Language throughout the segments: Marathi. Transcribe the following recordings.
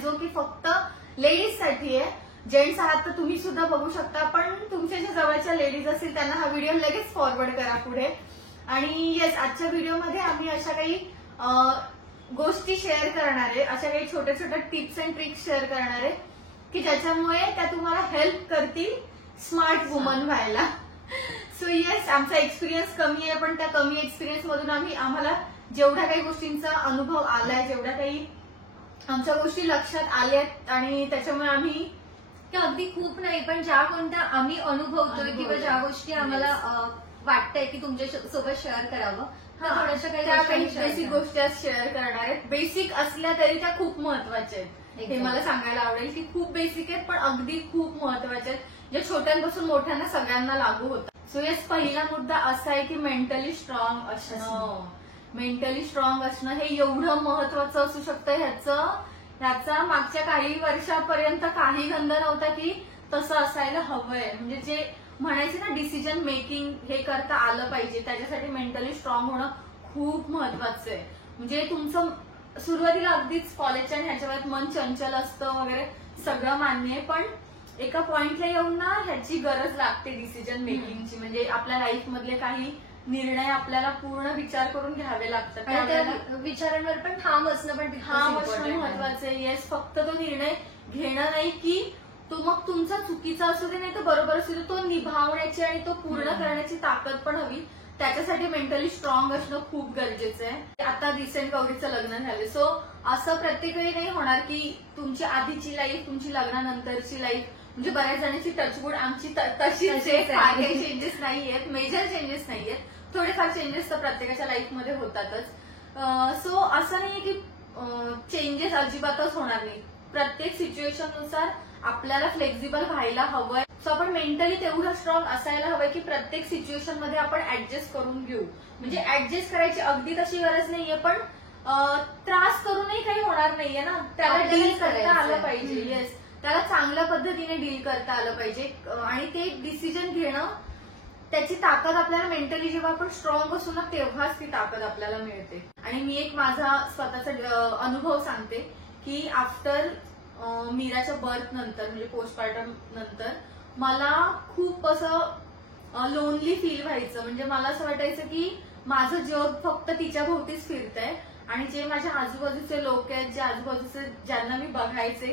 जो की फक्त लेडीज साठी आहे. जेंट्स आहात तर तुम्ही सुद्धा बघू शकता, पण तुमच्या ज्या जवळच्या लेडीज असतील त्यांना हा व्हिडिओ लगेच फॉरवर्ड करा पुढे. आणि येस, आजच्या व्हिडिओमध्ये आम्ही अशा काही गोष्टी शेअर करणार आहे, अशा काही छोट्या छोट्या टिप्स अँड ट्रिक्स शेअर करणार आहे की ज्याच्यामुळे त्या तुम्हाला हेल्प करतील स्मार्ट वुमन व्हायला. सो येस, आमचा एक्सपिरियन्स कमी आहे, पण त्या कमी एक्सपिरियन्स मधून आम्हाला जेवढ्या काही गोष्टींचा अनुभव आलाय, जेवढ्या काही आमच्या गोष्टी लक्षात आल्यात आणि त्याच्यामुळे आम्ही अगदी खूप नाही पण ज्या कोणत्या आम्ही अनुभवतोय किंवा ज्या गोष्टी आम्हाला वाटतंय की तुमच्या सोबत शेअर करावं, थोड्याशा काही बेसिक गोष्टी शेअर करणार आहेत. बेसिक असल्या तरी त्या खूप महत्वाच्या आहेत, हे मला सांगायला आवडेल की खूप बेसिक आहेत पण अगदी खूप महत्वाच्या आहेत, जे छोट्यांपासून मोठ्यांना सगळ्यांना लागू होतात. सो येस, पहिला मुद्दा असा आहे की मेंटली स्ट्रॉंग असणं. मेंटली स्ट्रॉंग असणं हे एवढं महत्वाचं असू शकतं. ह्याचा मागच्या काही वर्षापर्यंत काही गंध नव्हता की तसं असायला हवंय. म्हणजे जे म्हणायचे ना डिसिजन मेकिंग हे करता आलं पाहिजे, त्याच्यासाठी मेंटली स्ट्रॉंग होणं खूप महत्वाचं आहे. म्हणजे तुमचं सुरुवातीला अगदीच कॉलेजच्या आणि ह्याच्या वेळेत मन चंचल असतं वगैरे सगळं मान्य आहे, पण एका पॉइंटला येऊन ना ह्याची गरज लागते डिसिजन मेकिंगची. म्हणजे आपल्या लाईफ मधले काही निर्णय आपल्याला पूर्ण विचार करून घ्यावे लागतात आणि त्या विचारांवर पण ठाम असणं पण महत्वाचं आहे. येस, फक्त तो निर्णय घेणं नाही की तो मग तुमचा चुकीचा असू दे नाही तर बरोबर असू दे, तो निभावण्याची आणि तो पूर्ण करण्याची ताकद पण हवी. त्याच्यासाठी मेंटली स्ट्रॉंग असणं खूप गरजेचं आहे. आता रिसेंट गौरीचं लग्न झालं, सो असं प्रत्येक वेळी नाही होणार की तुमची आधीची लाईफ तुमची लग्नानंतरची लाईफ, म्हणजे बऱ्याच जणांची टचवूड, आमची तशीच आहे, काही चेंजेस नाहीयेत, मेजर चेंजेस नाहीयेत, थोडेफार चेंजेस तर प्रत्येकाच्या लाईफमध्ये होतातच. सो असं नाहीये की चेंजेस अजिबातच होणार नाही. प्रत्येक सिच्युएशननुसार आपल्याला फ्लेक्झिबल व्हायला हवंय. सो आपण मेंटली तेवढं स्ट्रॉंग असायला हवंय की प्रत्येक सिच्युएशन मध्ये आपण ऍडजस्ट करून घेऊ. म्हणजे ऍडजस्ट करायची अगदी तशी गरज नाहीये, पण त्रास करूनही काही होणार नाहीये ना, त्याला डील करता आलं पाहिजे. येस, त्याला चांगल्या पद्धतीने डील करता आलं पाहिजे आणि ते डिसिजन घेणं, त्याची ताकद आपल्याला मेंटली जेव्हा आपण स्ट्रॉंग असू ना तेव्हाच ती ताकद आपल्याला मिळते. आणि मी एक माझा स्वतःचा अनुभव सांगते की आफ्टर मीराच्या बर्थ नंतर, म्हणजे पोस्टपार्टम नंतर मला खूप असं लोनली फील व्हायचं. म्हणजे मला असं वाटायचं की माझं जग फक्त तिच्या भोवतीच फिरतंय आणि जे माझ्या आजूबाजूचे लोक आहेत, जे आजूबाजूचे ज्यांना मी बघायचे,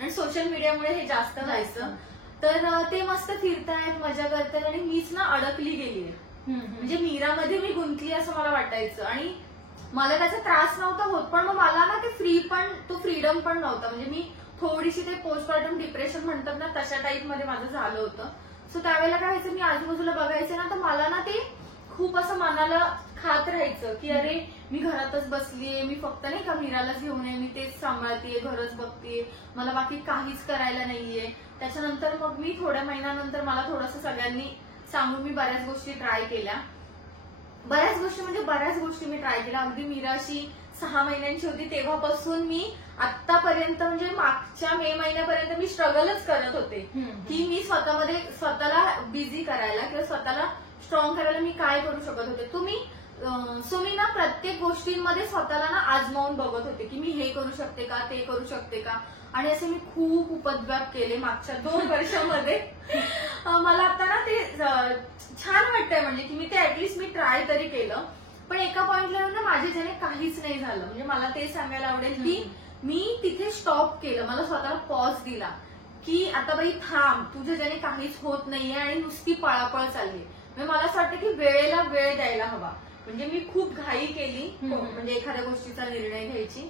आणि सोशल मीडियामुळे हे जास्त व्हायचं, तर ते मस्त फिरतायत, मजा करतायत आणि मीच ना अडकली गेलीये. म्हणजे मीरामध्ये मी गुंतली असं मला वाटायचं आणि मला त्याचा त्रास नव्हता होत, पण मग मला ना ते तो फ्रीडम पण नव्हता. म्हणजे मी थोडीशी ते पोस्टपार्टम डिप्रेशन म्हणतात ना तशा टाईप मध्ये माझं झालं होतं. सो त्यावेळेला काय व्हायचं, मी आजूबाजूला बघायचे ना तर मला ना ते खूप असं मनाला खात राहायचं की अरे मी घरातच बसलीये, मी फक्त नाही का मीरालाच घेऊन आहे, मी तेच सांभाळतेय, घरच बघतेय, मला बाकी काहीच करायला नाहीये. त्याच्यानंतर मग मी थोड्या महिन्यानंतर मला थोडंसं सगळ्यांनी सांगून मी बऱ्याच गोष्टी ट्राय केल्या. बऱ्याच गोष्टी मी ट्राय केल्या. अगदी मीरा अशी 6 महिन्यांची होती तेव्हापासून मी आतापर्यंत, म्हणजे मागच्या मे महिन्यापर्यंत मी स्ट्रगलच करत होते की मी स्वतःला बिझी करायला किंवा स्वतःला स्ट्रॉंग करायला मी काय करू शकत होते. सो मी ना प्रत्येक गोष्टींमध्ये स्वतःला ना आजमावून बघत होते की मी हे करू शकते का, ते करू शकते का, आणि असे मी खूप उपद्व्याप केले मागच्या 2 वर्षामध्ये. मला आता ना ते छान वाटतंय, म्हणजे की मी ते ऍटलिस्ट मी ट्राय तरी केलं. पण एका पॉइंटला ना माझ्या ज्याने काहीच नाही झालं. म्हणजे मला ते सांगायला आवडेल की मी तिथे स्टॉप केलं, मला स्वतःला पॉज दिला की आता बाई थांब, तुझ्या ज्याने काहीच होत नाहीये आणि नुसती पळापळ चालली. म्हणजे मला असं वाटतं की वेळेला वेळ द्यायला हवा. म्हणजे मी खूप घाई केली, म्हणजे एखाद्या गोष्टीचा निर्णय घ्यायची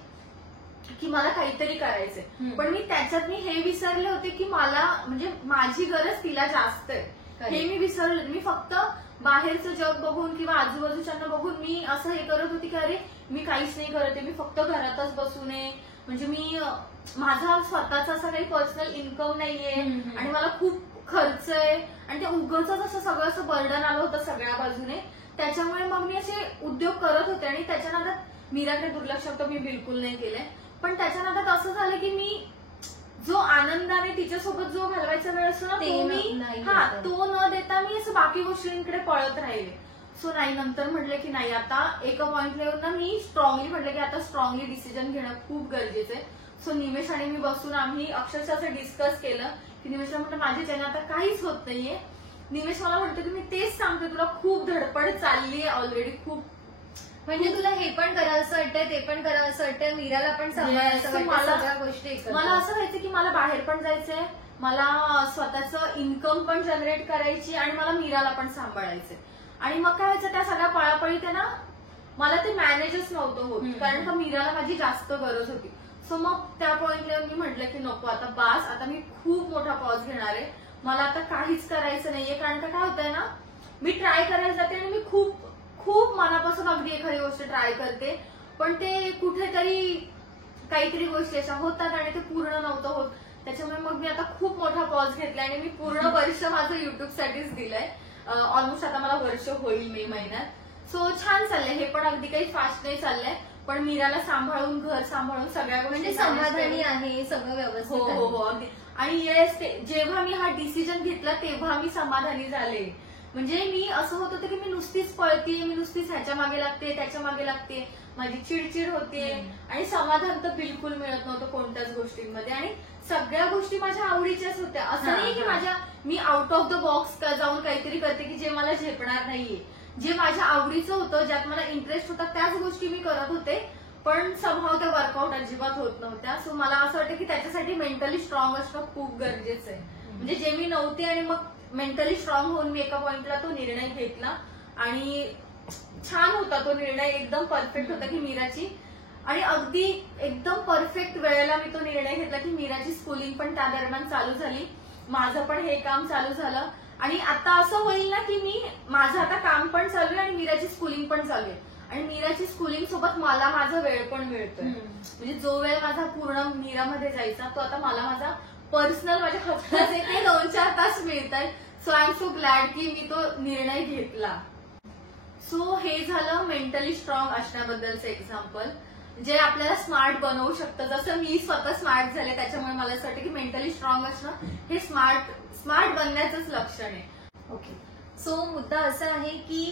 की मला काहीतरी करायचंय, पण मी त्याच्यात हे विसरले होते की मला, म्हणजे माझी गरज तिला जास्त आहे हे मी विसरले. मी फक्त बाहेरचं जग बघून किंवा आजूबाजूच्यांना बघून मी असं हे करत होती की अरे मी काहीच नाही करते, मी फक्त घरातच बसू नये, म्हणजे मी माझा स्वतःचा असा काही पर्सनल इन्कम नाहीये आणि मला खूप खर्च आहे आणि ते उगाच असं सगळं असं बर्डन आलं होतं सगळ्या बाजूने. त्याच्यामुळे मग मी असे उद्योग करत होते आणि त्याच्या नादात मीराकडे दुर्लक्ष तर मी बिलकुल नाही केलंय. पण त्याच्या नादात असं झालं की मी जो आनंदाने तिच्यासोबत जो घालवायचा वेळ असतो ना तो न देता मी असं बाकी गोष्टींकडे पळत राहिले. सो नाही, नंतर म्हटलं की नाही, आता एका पॉइंटला येऊन ना मी स्ट्रॉंगली म्हटलं की आता स्ट्रॉंगली डिसिजन घेणं खूप गरजेचं आहे. सो निमेश आणि मी बसून आम्ही अक्षरशः असं डिस्कस केलं की निमेशला म्हटलं माझ्याच्याने आता काहीच होत नाहीये. निमेश मला म्हणतो की मी तेच सांगते तुला, खूप धडपड चालली आहे ऑलरेडी खूप. म्हणजे तुला हे पण करावंसं वाटतंय, ते पण करावंसं वाटतंय, मीराला पण सांभाळायचं वाटतं, सगळ्या गोष्टी एकत्र. मला असं व्हायचं की मला बाहेर पण जायचंय, मला स्वतःचं इन्कम पण जनरेट करायची आणि मला मीराला पण सांभाळायचंय. आणि मग काय व्हायचं त्या सगळ्या पळापळीत आहे ना मला ते मॅनेजच नव्हतं होत, कारण का मीराला माझी जास्त गरज होती. सो मग त्या पॉइंटला मी म्हटलं की नको आता बास, आता मी खूप मोठा पॉज घेणार आहे, मला आता काहीच करायचं नाहीये. कारण का काय होतंय ना, मी ट्राय करायला जाते आणि मी खूप खूप मनापासून अगदी एखादी गोष्ट ट्राय करते, पण ते कुठेतरी काहीतरी गोष्टी अशा होतात आणि ते पूर्ण नव्हतं होत. त्याच्यामुळे मग मी आता खूप मोठा पॉज घेतलाय आणि मी पूर्ण वर्ष माझं युट्यूबसाठीच दिलंय. ऑलमोस्ट आता मला वर्ष होईल मे महिन्यात. सो छान चाललंय, हे पण अगदी काही फास्ट नाही चाललंय, पण मीराला सांभाळून घर सांभाळून सगळ्या गोष्टी म्हणजे समाधानी आहे, सगळं व्यवस्थित. हो हो हो अगदी. आणि येस, जेव्हा मी हा डिसिजन घेतला तेव्हा मी समाधानी झाले. म्हणजे मी असं होत होतं की मी नुसतीच पळतीये, मी नुसतीच ह्याच्या मागे लागते त्याच्या मागे लागते, माझी चिडचिड होते आणि समाधान तर बिलकुल मिळत नव्हतं कोणत्याच गोष्टींमध्ये. आणि सगळ्या गोष्टी माझ्या आवडीच्याच होत्या, असं नाही की me out of the box जाऊन काहीतरी करते की जे मला झेपणार नाहीये. जे माझ्या आवडीचं होतं, ज्यात मला इंटरेस्ट होता त्याच गोष्टी मी करत होते, पण समहाव त्या वर्कआउट अजिबात होत नव्हत्या. सो मला असं वाटतं की त्याच्यासाठी मेंटली स्ट्रॉंग असणं खूप गरजेचं आहे. म्हणजे जे मी नव्हते आणि मग मेंटली स्ट्रॉंग होऊन मी एका पॉइंटला तो निर्णय घेतला आणि छान होता तो निर्णय, एकदम परफेक्ट होता की मीराची. आणि अगदी एकदम परफेक्ट वेळेला मी तो निर्णय घेतला की मीराची स्कूलिंग पण त्या दरम्यान चालू झाली, माझं पण हे काम चालू झालं. आणि आता असं होईल ना की माझं आता काम पण चालू आहे आणि मीराची स्कूलिंग पण चालू आहे, आणि मीराची स्कूलिंग सोबत मला माझा वेळ पण मिळतोय. म्हणजे जो वेळ माझा पूर्ण मीरामध्ये जायचा तो आता मला माझा पर्सनल माझ्या हक्काचे ते 2-4 तास मिळतात. So I am so glad की मी तो निर्णय घेतला. सो हे झालं मेंटली स्ट्रॉंग असण्याबद्दलचं एक्झाम्पल, जे आपल्याला स्मार्ट बनवू शकतं. जसं मी स्वतः स्मार्ट झाले, त्याच्यामुळे मला असं वाटतं की मेंटली स्ट्रॉंग असणं हे स्मार्ट बनण्याचंच लक्षण आहे. ओके, सो मुद्दा असा आहे की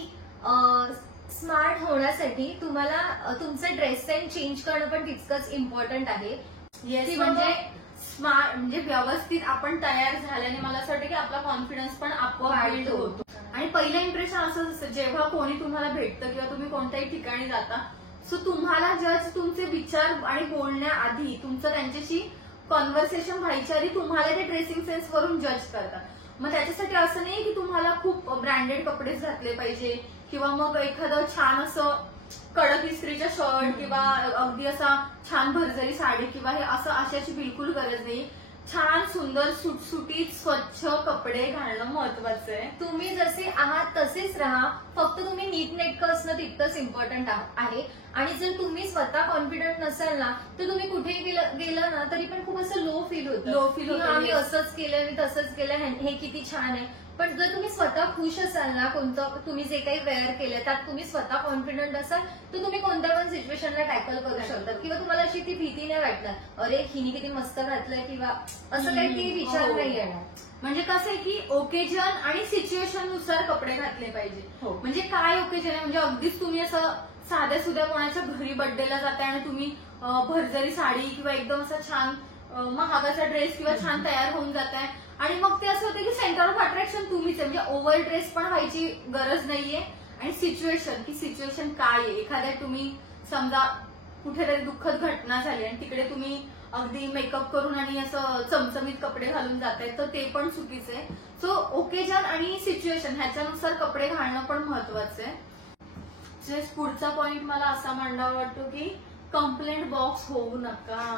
स्मार्ट होण्यासाठी तुम्हाला तुमचं ड्रेस सेन्स चेंज करणं पण तितकंच इम्पॉर्टंट आहे. येस, म्हणजे स्मार्ट म्हणजे व्यवस्थित आपण तयार झाल्याने मला असं वाटतं की आपला कॉन्फिडन्स पण आपोआप बिल्ड होतो. आणि पहिलं इम्प्रेशन असंच असतं जेव्हा कोणी तुम्हाला भेटतं किंवा तुम्ही कोणत्याही ठिकाणी जाता, सो तुम्हाला जज तुमचे विचार आणि बोलण्याआधी तुमचं त्यांच्याशी कॉन्व्हर्सेशन व्हायच्या आधी तुम्हाला ते ड्रेसिंग सेन्स वरून जज करतात. मग त्याच्यासाठी असं नाही की तुम्हाला खूप ब्रँडेड कपडेच घातले पाहिजे किंवा मग एखादं छान असं कडक इस्त्रीचा शर्ट किंवा अगदी असा छान भरजरी साडी किंवा हे असं अशाची बिलकुल गरज नाही. छान सुंदर सुटसुटीत स्वच्छ कपडे घालणं महत्वाचं आहे. तुम्ही जसे आहात तसेच राहा, फक्त तुम्ही नीटनेटकं असणं तितकंच इम्पॉर्टंट आहे. आणि जर तुम्ही स्वतः कॉन्फिडंट नसाल ना तर तुम्ही कुठेही गेलं ना तरी पण खूप असं लो फील होतं. आम्ही असंच केलं, मी तसंच केलं, हे किती छान आहे. पण जर तुम्ही स्वतः खुश असाल ना, कोणतं तुम्ही जे काही वेअर केलं त्यात तुम्ही स्वतः कॉन्फिडंट असाल तर तुम्ही कोणत्या पण सिच्युएशनला टॅकल करू शकता. किंवा तुम्हाला अशी ती भीती नाही वाटणार, अरे हिने किती मस्त घातलंय किंवा असं काही ती विचार नाही येणार. म्हणजे कसं आहे की ओकेजन आणि सिच्युएशन नुसार कपडे घातले पाहिजे. म्हणजे काय ओकेजन आहे, म्हणजे अगदीच तुम्ही असं साध्या सुध्या कोणाच्या घरी बर्थडेला जाताय आणि तुम्ही भरजरी साडी किंवा एकदम असा छान महागाचा ड्रेस किंवा छान तयार होऊन जाताय आणि मग ते असं होतं की सेंटर ऑफ अट्रॅक्शन तुम्हीच आहे. म्हणजे ओव्हर ड्रेस पण व्हायची गरज नाहीये. आणि सिच्युएशन काय आहे, एखाद्या तुम्ही समजा कुठेतरी दुःखद घटना झाली आणि तिकडे तुम्ही अगदी मेकअप करून आणि असं चमचमीत कपडे घालून जाताय तर ते पण चुकीचं आहे. सो ओकेजन आणि सिच्युएशन ह्याच्यानुसार कपडे घालणं पण महत्वाचं आहे. पुढचा पॉइंट मला असा मांडावा वाटतो की कंप्लेंट बॉक्स होऊ नका.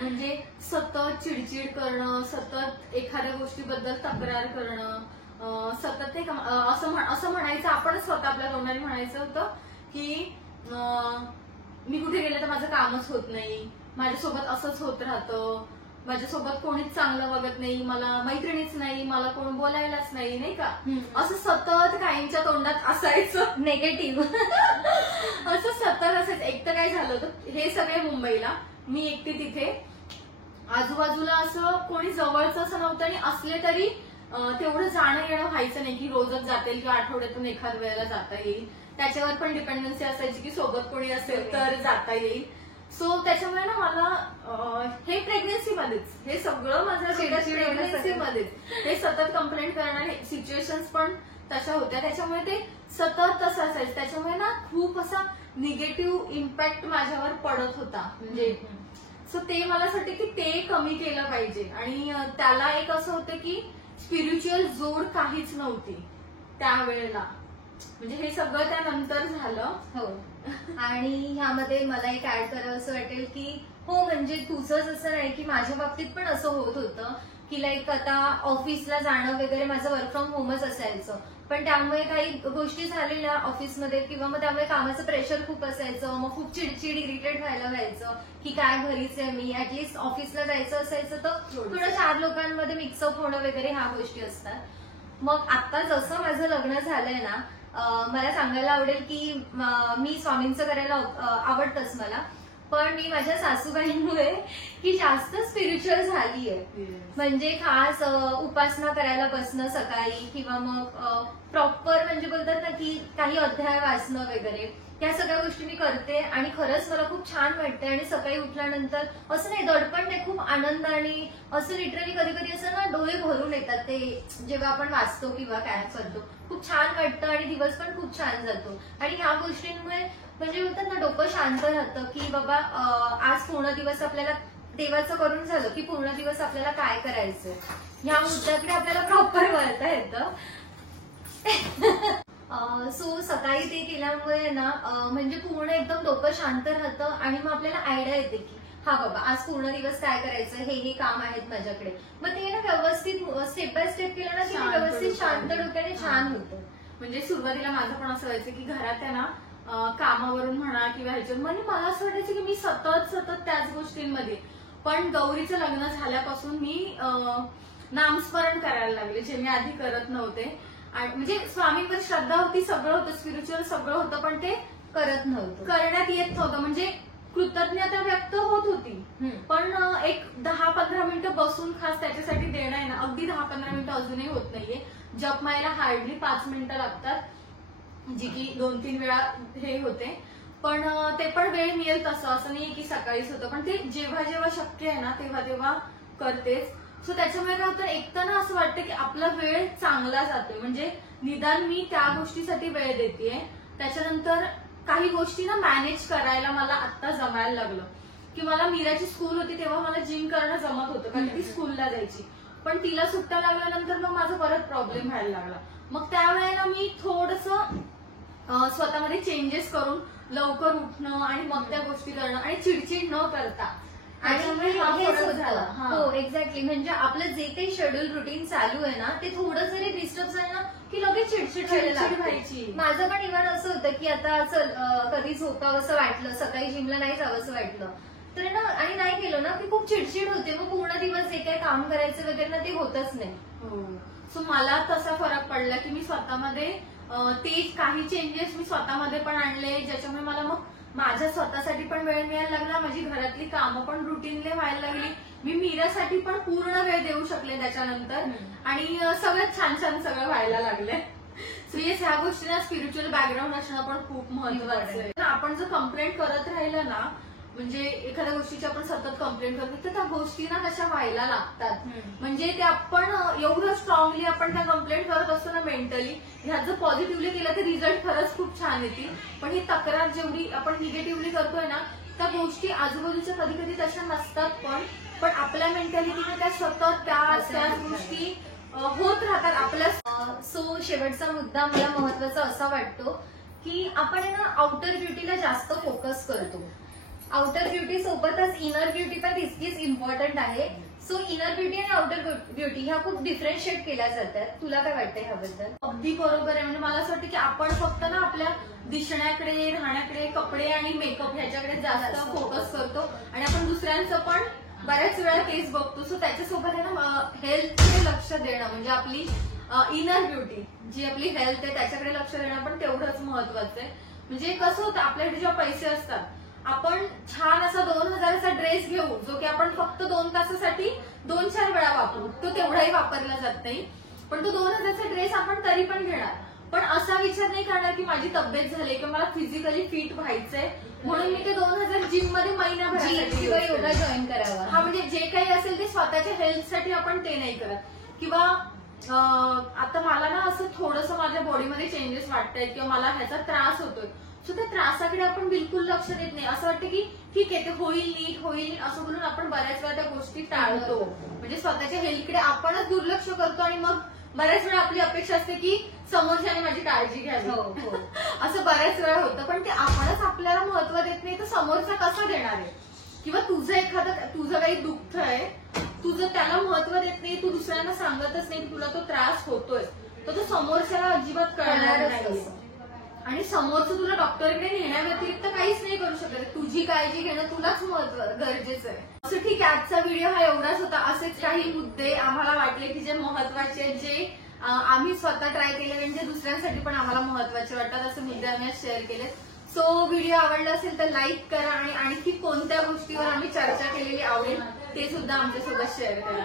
म्हणजे सतत चिडचिड करणं, सतत एखाद्या गोष्टीबद्दल तक्रार करणं, सतत नाही का असं म्हणायचं, आपण स्वतः आपल्या तोंडाने म्हणायचं होतं की मी कुठे गेले तर माझं कामच होत नाही, माझ्यासोबत असंच होत राहतं, माझ्यासोबत कोणीच चांगलं वागत नाही, मला मैत्रिणीच नाही, मला कोण बोलायलाच नाही, नाही का, असं सतत काहींच्या तोंडात असायचं नेगेटिव्ह. असं सतत असायचं. एक तर काय झालं होतं, हे सगळे मुंबईला, मी एकटी तिथे, आजूबाजूला असं कोणी जवळचं असं नव्हतं आणि असले तरी तेवढं जाणं येणं व्हायचं नाही की रोजच जाता येईल किंवा आठवड्यातून एखाद वेळेला जाता येईल. त्याच्यावर पण डिपेंडन्सी असायची की सोबत कोणी असेल तर जाता येईल. सो त्याच्यामुळे ना मला हे प्रेग्नन्सी मध्येच हे सगळं माझं प्रेग्नन्सी मध्येच हे सतत कंप्लेंट करणारे सिच्युएशन्स पण तशा होत्या, त्याच्यामुळे ते सतत तसं असायचं. त्याच्यामुळे ना खूप असा निगेटिव्ह इम्पॅक्ट माझ्यावर पडत होता. म्हणजे सो ते मला असं वाटतं की ते कमी केलं पाहिजे. आणि त्याला एक असं होतं की स्पिरिच्युअल जोड काहीच नव्हती त्यावेळेला. म्हणजे हे सगळं त्यानंतर झालं. हो. आणि ह्यामध्ये मला एक ऍड करावं असं वाटेल की हो, म्हणजे तुझंच असं नाही की माझ्या बाबतीत पण असं होत होतं की लाईक आता ऑफिसला जाणं वगैरे माझं वर्क फ्रॉम होमच असायचं, पण त्यामुळे काही गोष्टी झालेल्या ऑफिसमध्ये किंवा मग त्यामुळे कामाचं प्रेशर खूप असायचं, मग खूप चिडचिड इरिटेट व्हायचं की काय घरीच आहे मी, ऍटलिस्ट ऑफिसला जायचं असायचं तर थोडं 4 लोकांमध्ये मिक्सअप होणं वगैरे ह्या गोष्टी असतात. मग आता जसं माझं लग्न झालंय ना, मला सांगायला आवडेल की मी स्वामींचं करायला आवडतंच मला, पण मी माझ्या सासूबाईंमुळे की जास्त स्पिरिच्युअल झालीये. म्हणजे खास उपासना करायला बसणं सकाळी किंवा मग प्रॉपर म्हणजे बोलतात ना की काही अध्याय वाचणं वगैरे, या सगळ्या गोष्टी मी करते आणि खरंच मला खूप छान वाटते. आणि सकाळी उठल्यानंतर असं नाही दडपण नाही, खूप आनंद आणि असं लिटरली कधी कधी असं ना डोळे भरून येतात ते जेव्हा आपण वाचतो किंवा काय करतो. खूप छान वाटतं आणि दिवस पण खूप छान जातो. आणि ह्या गोष्टींमुळे म्हणजे बोलतात ना डोकं शांत राहतं की बाबा आज पूर्ण दिवस आपल्याला देवाचं करून झालं की पूर्ण दिवस आपल्याला काय करायचं ह्या मुद्द्याकडे आपल्याला प्रॉपर वळता येतं. सो सकाळी ते केल्यामुळे ना म्हणजे पूर्ण एकदम डोकं शांत राहतं आणि मग आपल्याला आयडिया येते की हा बाबा आज पूर्ण दिवस काय करायचं, हे काम आहेत माझ्याकडे. मग ते ना व्यवस्थित स्टेप बाय स्टेप केलं ना की व्यवस्थित शांत डोक्याने छान होतं. म्हणजे सुरुवातीला माझं पण असं व्हायचं की घरात आहे ना कामावरून म्हणा किंवा ह्याच्यात म्हणजे मला असं वाटायचं की मी सतत त्याच गोष्टींमध्ये. पण गौरीचं लग्न झाल्यापासून मी नामस्मरण करायला लागले, जे मी आधी करत नव्हते. आणि म्हणजे स्वामींवर श्रद्धा होती, सगळं होतं, स्पिरिच्युअल सगळं होतं, पण ते करत नव्हतं, करण्यात येत नव्हतं. म्हणजे कृतज्ञता व्यक्त होत होती, पण एक 10-15 मिनिटं बसून खास त्याच्यासाठी देणं आहे ना, अगदी 10-15 मिनिटं अजूनही होत नाहीये. जपमायला हार्डली 5 मिनिटं लागतात, जी की 2-3 वेळा हे होते. पण ते पण वेळ मिळेल तसं, असं नाहीये की सकाळीच होतं, पण ते जेव्हा जेव्हा शक्य आहे ना तेव्हा करतेच. सो त्याच्यामुळे काय होतं, एक तर ना असं वाटतं की आपला वेळ चांगला जातोय, म्हणजे निदान मी त्या गोष्टीसाठी वेळ देतेय. त्याच्यानंतर काही गोष्टी ना मॅनेज करायला मला आता जमायला लागलं की मला मीराची स्कूल होती तेव्हा मला जिम करणं जमत होतं कारण ती स्कूलला जायची, पण तिला सुट्ट्या लागल्यानंतर मग माझा परत प्रॉब्लेम व्हायला लागला. मग त्यावेळेला मी थोडंसं स्वतःमध्ये चेंजेस करून लवकर उठणं आणि मग त्या गोष्टी करणं आणि चिडचिड न करता. आणि हो एक्झॅक्टली, म्हणजे आपलं जे काही शेड्यूल रुटीन चालू आहे ना ते थोडं जरी डिस्टर्ब झालं ना की लगेच चिडचिड व्हायची. माझं पण इव्हन असं होतं की आता चल कधी झोपावंसं वाटलं, सकाळी जिमला नाही जावंसं वाटलं तर ना आणि नाही गेलो ना की खूप चिडचिड होते, मग पूर्ण दिवस जे काही काम करायचं वगैरे ना ते होतच नाही. हो, सो मला तसा फरक पडला की मी स्वतःमध्ये ते काही चेंजेस मी स्वतःमध्ये पण आणले, ज्याच्यामुळे मला मग माझ्या स्वतःसाठी पण वेळ मिळायला लागला, माझी घरातली कामं पण रुटीनले व्हायला लागली, मी मीरासाठी पण पूर्ण वेळ देऊ शकले त्याच्यानंतर, आणि सगळं छान सगळं व्हायला लागलंय. सो येस, ह्या गोष्टींना स्पिरिच्युअल बॅकग्राऊंड असणं पण खूप महत्वाचं आहे. आपण जर कंप्लेंट करत राहिलं ना, म्हणजे एखाद्या गोष्टीची आपण सतत कंप्लेंट करतो तर त्या गोष्टी ना कशा व्हायला लागतात. म्हणजे ते आपण एवढं स्ट्रॉंगली आपण त्या कंप्लेंट करत असतो ना मेंटली, ह्यात जर पॉझिटिव्हली केलं तर रिझल्ट खरंच खूप छान येतील. पण ही तक्रार जेवढी आपण निगेटिव्हली करतोय ना, त्या गोष्टी आजूबाजूच्या कधी कधी तशा नसतात, पण आपल्या मेंटॅलिटीने त्या सतत त्याच गोष्टी होत राहतात आपल्या. सो शेवटचा मुद्दा मला महत्वाचा असा वाटतो की आपण ना आउटर ब्युटीला जास्त फोकस करतो. आउटर ब्युटी सोबतच इनर ब्युटी पण तितकीच इम्पॉर्टंट आहे. सो इनर ब्युटी आणि आउटर ब्युटी ह्या खूप डिफरन्शिएट केल्या जातात. तुला काय वाटतं ह्याबद्दल? अगदी बरोबर आहे. म्हणजे मला असं वाटतं की आपण फक्त ना आपल्या दिसण्याकडे, राहण्याकडे, कपडे आणि मेकअप ह्याच्याकडे जास्त फोकस करतो आणि आपण दुसऱ्यांचं पण बऱ्याच वेळा तेच बघतो. सो त्याच्यासोबत आहे ना हेल्थकडे लक्ष देणं, म्हणजे आपली इनर ब्युटी जी आपली हेल्थ आहे त्याच्याकडे लक्ष देणं पण तेवढंच महत्वाचं आहे. म्हणजे कसं होतं, आपल्याकडे जेव्हा पैसे असतात आपण छान असा 2000चा ड्रेस घेऊ, जो की आपण फक्त 2 तासासाठी 2-4 वेळा वापरू, तो तेवढाही वापरला जात नाही, पण तो 2000चा ड्रेस आपण तरी पण घेणार. पण असा विचार नाही करणार की माझी तब्येत झाली किंवा मला फिजिकली फिट व्हायचंय म्हणून मी ते 2000 जिम मध्ये महिनाभरासाठी किंवा use योगा करते. जॉईन करावा. हा म्हणजे जे काही असेल ते स्वतःच्या हेल्थसाठी आपण ते नाही करत. किंवा आता मला ना असं थोडंसं माझ्या बॉडीमध्ये चेंजेस वाटतायत किंवा मला ह्याचा त्रास होतोय, सो त्या त्रासाकडे आपण बिलकुल लक्ष देत नाही. असं वाटतं की ठीक आहे ते होईल नीट असं बोलून आपण बऱ्याच वेळा त्या गोष्टी टाळतो. म्हणजे स्वतःच्या हेल्थकडे आपणच दुर्लक्ष करतो आणि मग बऱ्याच वेळा आपली अपेक्षा असते की समोरच्याने माझी काळजी घ्यावी. असं बऱ्याच वेळा होतं, पण ते आपणच आपल्याला महत्व देत नाही तर समोरचा कसं देणार आहे. किंवा तुझं काही दुःख आहे, तुझं त्याला महत्व देत नाही, तू दुसऱ्यांना सांगतच नाही की तुला तो त्रास होतोय, तर तो समोरच्याला अजिबात कळणार नाही. आणि समोरचं तुला डॉक्टरकडे नेण्याव्यतिरिक्त काहीच नाही करू शकत. तुझी काळजी घेणं तुलाच गरजेचं आहे. असं ठीक आहे, आजचा व्हिडिओ हा एवढाच होता. असेच काही मुद्दे आम्हाला वाटले की जे महत्वाचे आहेत, जे आम्ही स्वतः ट्राय केले आणि जे दुसऱ्यांसाठी पण आम्हाला महत्वाचे वाटतात, असे मुद्दे आम्ही शेअर केले. सो व्हिडिओ आवडला असेल तर लाईक करा आणि आणखी कोणत्या गोष्टीवर आम्ही चर्चा केलेली आवडेल ते सुद्धा आमच्यासोबत शेअर करा.